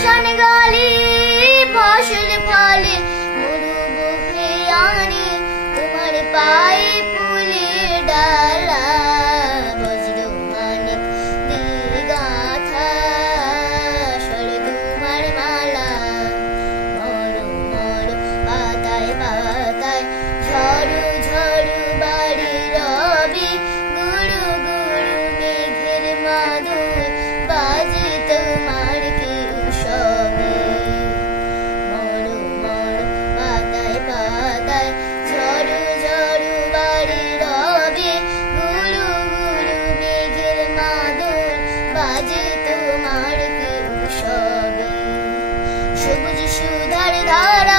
শ্মশান গালি ফসল ফলে মরু বুকে আনি তোমার পায়ে ফুলের ডালা বজ্র মানিক দিয়ে গাঁথা সরে তোমার মালা মরু মরু পাতায় পাতায় ঝড়ু ঝড়ু বাড়ি রবি গুরু গুরু মেঘের মাদুর বাজে তোমার কি সবে মরু মরু পাতায় পাতায় ঝড়ু ঝড়ু বাড়ি রবি গুরু গুরু মেঘের মাদুর বাজে তোমার কি সবে সবুজ সুধার ধারা